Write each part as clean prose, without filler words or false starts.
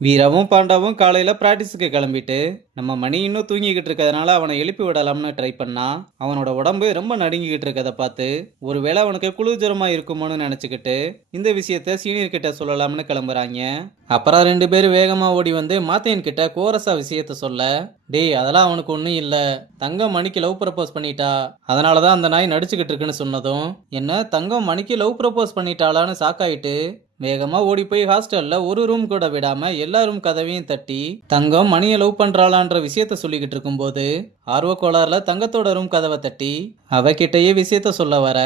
வீராவும் பாண்டாவும் காலையில பிராக்டிஸுக்கு கிளம்பிட்டு நம்ம மணி இன்னும் தூங்கிக்கிட்டு இருக்கிறதுனால அவனை எழுப்பி விடலாம்னு ட்ரை பண்ணா. அவனோட உடம்பு ரொம்ப நடுங்கிக்கிட்டு இருக்கதை பார்த்து ஒருவேளை அவனுக்கு குளிர் ஜுரமா இருக்குமோன்னு நினைச்சுக்கிட்டு இந்த விஷயத்த சீனியர் கிட்ட சொல்லலாம்னு கிளம்புறாங்க. அப்புறம் ரெண்டு பேரும் வேகமா ஓடி வந்து மாத்தையன் கிட்ட கோரஸா விஷயத்த சொல்ல, டேய் அதெல்லாம் அவனுக்கு ஒன்றும் இல்லை, தங்கம் மணிக்கு லவ் ப்ரப்போஸ் பண்ணிட்டா, அதனாலதான் அந்த நாய் நடிச்சுக்கிட்டு இருக்குன்னு சொன்னதும், என்ன தங்கம் மணிக்கு லவ் ப்ரப்போஸ் பண்ணிட்டாளான்னு சாக்காயிட்டு வேகமா ஓடி போய் ஹாஸ்டல்ல ஒரு ரூம் கூட விடாம எல்லா ரூம் கதவையும் தட்டி தங்கம் மணியை லவ் பண்றாளான்ற விஷயத்த சொல்லிக்கிட்டு இருக்கும்போது ஆர்வ கோளாறுல தங்கத்தோட ரூம் கதவை தட்டி அவகிட்டயே விஷயத்த சொல்ல வர,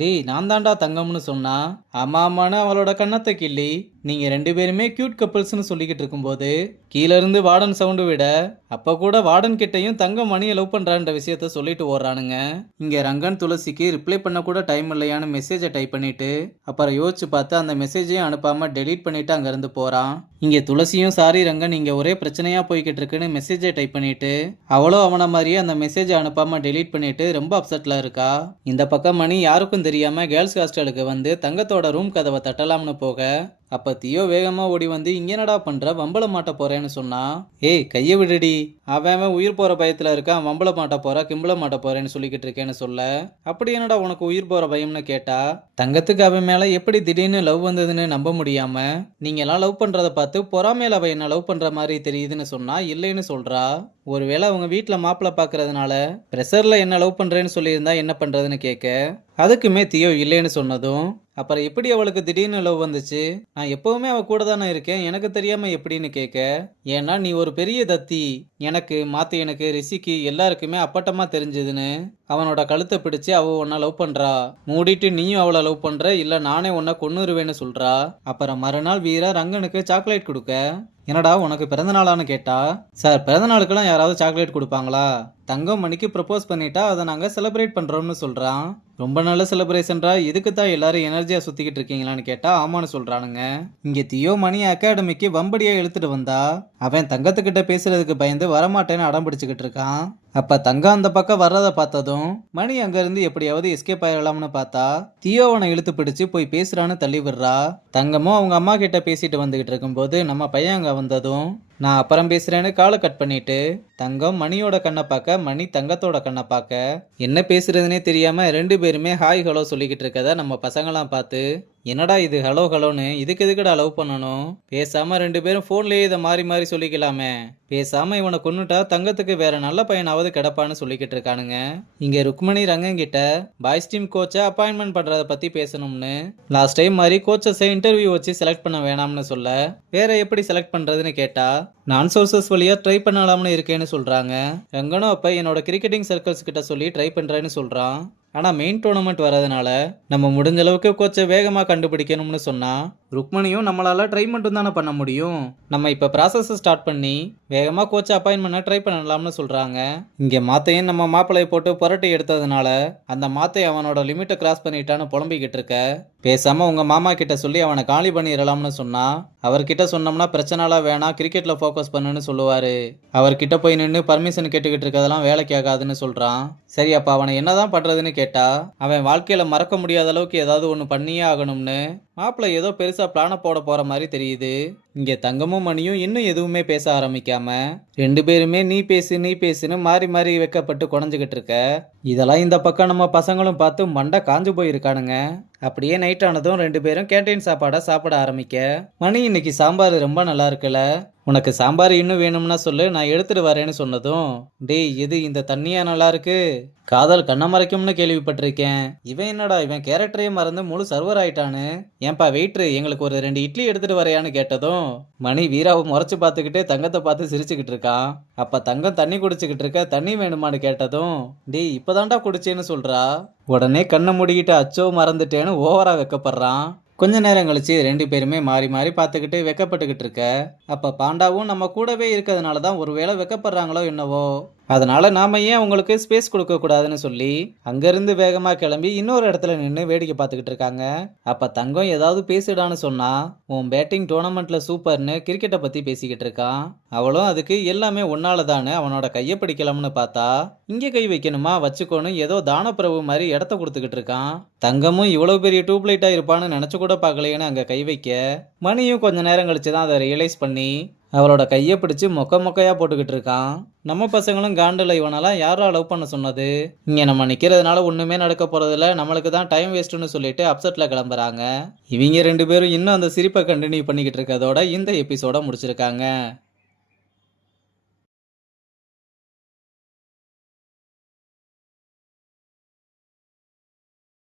டேய் நான் தாண்டா தங்கம்னு சொன்னா, ஆமா ஆமான்னு அவளோட கண்ணத்தை கிள்ளி நீங்க ரெண்டு பேருமே கியூட் கப்பிள்ஸ்னு சொல்லிக்கிட்டு இருக்கும்போது கீழே இருந்து வார்டன் சவுண்டு விட அப்ப கூட வார்டன் கிட்டையும் தங்கம் மணியை லவ் பண்றான்ற விஷயத்த சொல்லிட்டு ஓடுறானுங்க. இங்க ரங்கன் துளசிக்கு ரிப்ளை பண்ண கூட டைம் இல்லையான்னு மெசேஜை டைப் பண்ணிட்டு அப்புறம் யோசிச்சு பார்த்து அந்த மெசேஜையும் அனுப்பாம டெலீட் பண்ணிட்டு அங்கிருந்து போறான். இங்க துளசியும் சாரி ரங்கன் இங்க ஒரே பிரச்சனையா போய்கிட்டு இருக்குன்னு மெசேஜை டைப் பண்ணிட்டு அவளும் அவன மாதிரியே அந்த மெசேஜை அனுப்பாம டெலீட் பண்ணிட்டு ரொம்ப அப்செட்ல இருக்கா. இந்த பக்கம் மணி யாருக்கும் தெரியாம கேர்ள்ஸ் ஹாஸ்டலுக்கு வந்து தங்கத்தோட ரூம் கதவை தட்டலாம்னு போக அப்ப தியோ வேகமா ஓடி வந்து இங்க என்னடா பண்ற, வம்பள மாட்ட போறேன்னு சொன்னா, ஏய் கைய விடுடி, அவன் உயிர் போற பயத்துல இருக்கான், வம்பள மாட்ட போற கிம்பள மாட்ட போறேன்னு சொல்லிக்கிட்டு இருக்கேன்னு சொல்ல, அப்படி என்னடா உனக்கு உயிர் போற பயம்னு கேட்டா, தங்கத்துக்கு அவன் மேல எப்படி திடீர்னு லவ் வந்ததுன்னு நம்ப முடியாம நீங்க எல்லாம் லவ் பண்றத பார்த்து பொறாமையில அவ என்ன லவ் பண்ற மாதிரி தெரியுதுன்னு சொன்னா இல்லைன்னு சொல்றா. ஒருவேளை அவங்க வீட்டுல மாப்பிள்ள பாக்குறதுனால பிரஷர்ல என்ன லவ் பண்றேன்னு சொல்லியிருந்தா என்ன பண்றதுன்னு கேட்க அதுக்குமே தியோ இல்லைன்னு சொன்னதும், அப்புறம் எப்படி அவளுக்கு திடீர்னு லவ் வந்துச்சு, நான் எப்பவுமே அவ கூட தானே இருக்கேன், எனக்கு தெரியாம எப்படின்னு கேட்க, ஏன்னா நீ ஒரு பெரிய தத்தி, எனக்கு மாத்தையனுக்கு ரிஷிக்கு எல்லாருக்குமே அப்பட்டமா தெரிஞ்சதுன்னு அவனோட கழுத்தை பிடிச்சு அவ உன்னை லவ் பண்றா, மூடிட்டு நீயும் அவளை லவ் பண்ற, இல்ல நானே உன்னை கொன்னுருவேன்னு சொல்றா. அப்புறம் மறுநாள் வீரா ரங்கனுக்கு சாக்லேட் கொடுக்க, என்னடா உனக்கு பிறந்த நாளான்னு கேட்டா, சார் பிறந்த நாளுக்கெல்லாம் யாராவது சாக்லேட் கொடுப்பாங்களா, தங்கம் மணிக்கு ப்ரப்போஸ் பண்ணிட்டா அதை நாங்க செலிப்ரேட் பண்றோம்னு சொல்றான். ரொம்ப நல்ல செலிப்ரேஷன்ரா, இதுக்கு தான் எல்லாரும் எனர்ஜியா சுத்திக்கிட்டு இருக்கீங்களான்னு கேட்டா ஆமான்னு சொல்றானுங்க. இங்க தியோ மணி அகாடமிக்கு வம்படியா இழுத்துட்டு வந்தா அவன் தங்கத்துக்கிட்ட பேசுறதுக்கு பயந்து வரமாட்டேன்னு அடம் பிடிச்சுக்கிட்டு இருக்கான். அப்ப தங்கம் அந்த பக்கம் வர்றதை பார்த்ததும் மணி அங்க இருந்து எப்படியாவது எஸ்கேப் ஆயிடலாம்னு பார்த்தா தியோவனை இழுத்து பிடிச்சு போய் பேசுறான்னு தள்ளி விடுறா. தங்கமும் அவங்க அம்மா கிட்ட பேசிட்டு வந்துகிட்டு இருக்கும்போது நம்ம பையன் அங்க வந்ததும் நான் அப்புறம் பேசுறேன்னு காலை கட் பண்ணிட்டு தங்கம் மணியோட கண்ணை பார்க்க, மணி தங்கத்தோட கண்ணை பார்க்க என்ன பேசுறதுனே தெரியாம ரெண்டு பேருமே ஹாய் ஹலோ சொல்லிக்கிட்டு இருக்கத நம்ம பசங்களாம் பார்த்து, என்னடா இது ஹலோ ஹலோன்னு இதுக்கு எதுக்குடா லவ் பண்ணணும், பேசாம ரெண்டு பேரும் போன்லயே இதை மாறி மாறி சொல்லிக்கலாமே, பேசாம இவனை கொன்னுட்டா தங்கத்துக்கு வேற நல்ல பையனாவது கிடப்பான்னு சொல்லிக்கிட்டு இருக்கானுங்க. இங்க ருக்மணி ரங்கன் கிட்ட பாய்ஸ் டீம் கோச்சை அப்பாயின்மெண்ட் பண்றத பத்தி பேசணும்னு லாஸ்ட் டைம் மாதிரி கோச்சஸை இன்டர்வியூ வச்சு செலக்ட் பண்ண வேணாம்னு சொல்ல, வேற எப்படி செலக்ட் பண்றதுன்னு கேட்டா நான் சோர்சஸ் வழியா ட்ரை பண்ணலாம்னு இருக்கேன்னு சொல்றாங்க. ரங்கனும் அப்ப என்னோட கிரிக்கெட்டிங் சர்க்கிள்ஸ் கிட்ட சொல்லி ட்ரை பண்றேன்னு சொல்றான். ஆனால் மெயின் டோர்னமெண்ட் வரதுனால நம்ம முடிஞ்ச அளவுக்கு கோச்சை வேகமாக கண்டுபிடிக்கணும்னு சொன்னால் ருக்மணியும் நம்மளால் ட்ரை மட்டும் தானே பண்ண முடியும், நம்ம இப்போ ப்ராசஸை ஸ்டார்ட் பண்ணி வேகமாக கோச்சை அப்பாயின்மெண்ட்டை ட்ரை பண்ணலாம்னு சொல்கிறாங்க. இங்கே மாத்தையும் நம்ம மாப்பிள்ளையை போட்டு புரட்டி எடுத்ததுனால அந்த மாத்தை அவனோட லிமிட்டை கிராஸ் பண்ணிட்டான்னு புலம்பிக்கிட்டு இருக்க, பேசாமல் உங்கள் மாமா கிட்ட சொல்லி அவனை காலி பண்ணிடலாம்னு சொன்னால் அவர்கிட்ட சொன்னோம்னா பிரச்சனைலாம் வேணாம், கிரிக்கெட்டில் ஃபோக்கஸ் பண்ணுன்னு சொல்லுவார், அவர்கிட்ட போய் நின்று பர்மிஷன் கேட்டுக்கிட்டு இருக்கதெல்லாம் வேலைக்கு ஆகாதுன்னு சொல்கிறான். சரி அப்போ அவனை என்னதான் பண்ணுறதுன்னு கேட்டா அவன் வாழ்க்கையில மறக்க முடியாத அளவுக்கு ஏதாவது ஒன்று பண்ணியே ஆகணும்னு மாப்பிள்ளை ஏதோ பெருசா பிளான போட போற மாதிரி தெரியுது. இங்க தங்கமும் மணியும் இன்னும் எதுவுமே பேச ஆரம்பிக்காம ரெண்டு பேருமே நீ பேசு நீ பேசுன்னு மாறி மாறி வைக்கப்பட்டு குறைஞ்சுக்கிட்டு இருக்க. இதெல்லாம் இந்த பக்கம் நம்ம பசங்களும் பார்த்து மண்டை காஞ்சு போயிருக்கானுங்க. அப்படியே நைட் ஆனதும் ரெண்டு பேரும் கேன்டீன் சாப்பாடை சாப்பிட ஆரம்பிக்க, மணி இன்னைக்கு சாம்பார் ரொம்ப நல்லா இருக்குல்ல, உனக்கு சாம்பார் இன்னும் வேணும்னா சொல்லு நான் எடுத்துட்டு வரேன்னு சொன்னதும், டேய் இது இந்த தண்ணியா நல்லா இருக்கு, காதல் கண்ண மறைக்கும்னு கேள்விப்பட்டிருக்கேன், இவன் என்னடா இவன் கேரக்டரே மறந்து முழு சர்வர் ஆயிட்டானு, ஏன்பா வெயிட்ரு எங்களுக்கு ஒரு 2 இட்லி எடுத்துட்டு வரையான்னு கேட்டதும் மணி வீராவை முறைச்சு பார்த்துக்கிட்டு தங்கத்தை பார்த்து சிரிச்சுக்கிட்டு இருக்கான். அப்ப தங்கம் தண்ணி குடிச்சுக்கிட்டு இருக்க, தண்ணி வேணுமான்னு கேட்டதும் டேய் இப்பதான்டா குடிச்சேன்னு சொல்றா. உடனே கண்ணை மூடிக்கிட்டு அச்சோ மறந்துட்டேன்னு ஓவரா வைக்கப்படுறான். கொஞ்ச நேரம் கழிச்சு ரெண்டு பேருமே மாறி மாறி பார்த்துக்கிட்டு வெக்கப்பட்டுக்கிட்டு இருக்க, அப்ப பாண்டாவும் நம்ம கூடவே இருக்கிறதுனால தான் ஒருவேளை வெக்கப்படுறாங்களோ என்னவோ, அதனால நாம ஏன் அவங்களுக்கு ஸ்பேஸ் கொடுக்க கூடாதுன்னு சொல்லி அங்கிருந்து வேகமா கிளம்பி இன்னொரு இடத்துல நின்று வேடிக்கை பார்த்துக்கிட்டு இருக்காங்க. அப்ப தங்கம் ஏதாவது பேசிடான்னு சொன்னா உன் பேட்டிங் டோர்னமெண்ட்ல சூப்பர்னு கிரிக்கெட்டை பத்தி பேசிக்கிட்டு இருக்கான். அவளும் அதுக்கு எல்லாமே ஒன்னாலதான்னு அவனோட கையை பிடிக்கலாம்னு பார்த்தா இங்க கை வைக்கணுமா வச்சுக்கோன்னு ஏதோ தானப்பிரபு மாதிரி இடத்த கொடுத்துக்கிட்டு இருக்கான். தங்கமும் இவ்வளவு பெரிய டியூப்லைட்டா இருப்பான்னு நினைச்சு கூட பார்க்கலையேன்னு அங்க கை வைக்க, மணியும் கொஞ்ச நேரம் கழிச்சுதான் அதை ரியலைஸ் பண்ணி அவளோட கையை பிடிச்சு மொக்க மொக்கையா போட்டுக்கிட்டு இருக்கான். நம்ம பசங்களும் காண்டில் இவனெல்லாம் யாரா லவ் பண்ண சொன்னது, இங்கே நம்ம நிற்கிறதுனால ஒன்றுமே நடக்க போகிறதில்ல, நம்மளுக்கு தான் டைம் வேஸ்ட்டுன்னு சொல்லிட்டு அப்செட்டில் கிளம்புறாங்க. இவங்க 2 பேரும் இன்னும் அந்த சிரிப்பை கண்டினியூ பண்ணிக்கிட்டு இருக்கதோட இந்த எபிசோட முடிச்சிருக்காங்க.